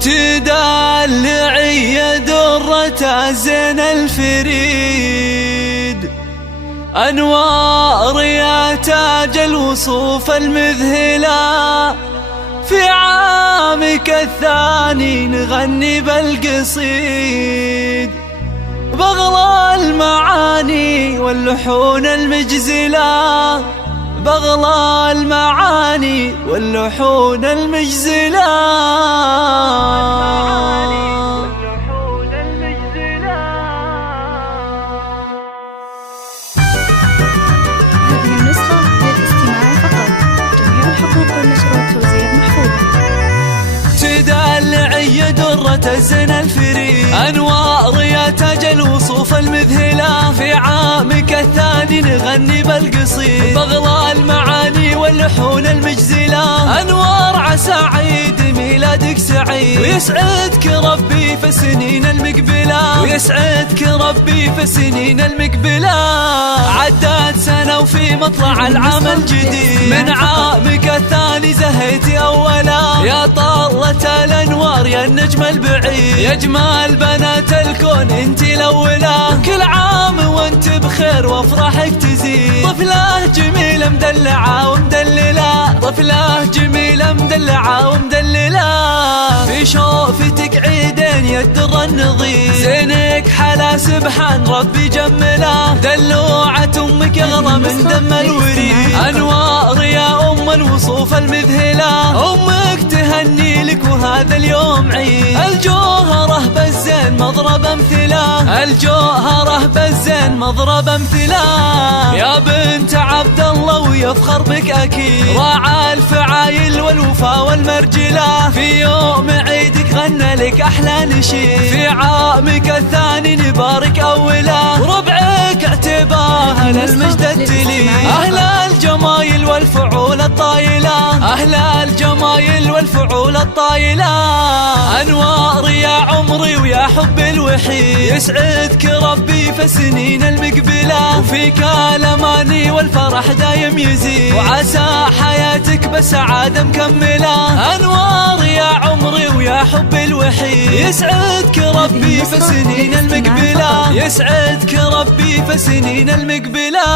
تدلعي يا درة زين الفريد، أنوار يا تاج الوصوف المذهلة، في عامك الثاني نغني بالقصيد، بغلى المعاني واللحون المجزلة، بغلى المعاني واللحون المجزلة. هذه النسخة للاستماع فقط، جميع الحقوق والنشر والتوزيع محفوظة. تدلعي يا درة الزين الفريد، أنوار يا تاج الوصوف المذهلة، في عامك الثاني نغني بالقصيد، بغلى المعاني واللحون المجزلة، أنوار عسى عيد ميلادك سعيد، ويسعدك ربي في السنين المقبلة، ويسعدك ربي في السنين المقبلة. عدت سنة وفي مطلع العام الجديد، من عامك الثاني زهيتي أولا، يا طلة الأنوار يا النجم البعيد، يا جمال بنات الكون انتي الأولى، كل عام وانت بخير وافراحك تزيد، طفلة جميلة مدلعة ومدللة، طفلة جميلة مدلعة ومدللة، في شوفتك عيدين يا الدر النظير، زينك حلا سبحان ربي جمله، دلوعة أمك أغلى من دم الوريد، أنوار يا أم الوصوف المذهلة، أمك تهني لك وهذا اليوم عيد، الجوهرة بالزين مضرب امثله، الجوهرة بالزين مضرب امثله، يا بنت عبد الله ويفخر بك أكيد، راعى الفعايل والوفا والمرجلة، في يوم عيدك غنى لك أحلى نشيد، في عامك الثاني نبارك أوله، وربعك اعتباه أهل المجد التلي، أهل الجمايل والفعول الطايلة، أهل الجمايل والفعول الطايلة، أنوار يا عمري ويا حب الوحيد، يسعدك ربي في السنين المقبلة، وفيك الأماني والفرح دايم يزيد، وعسى حياتك بسعادة مكملة، أنوار يا عمري ويا حب الوحيد، يسعدك ربي في السنين المقبلة، يسعدك ربي في السنين المقبلة.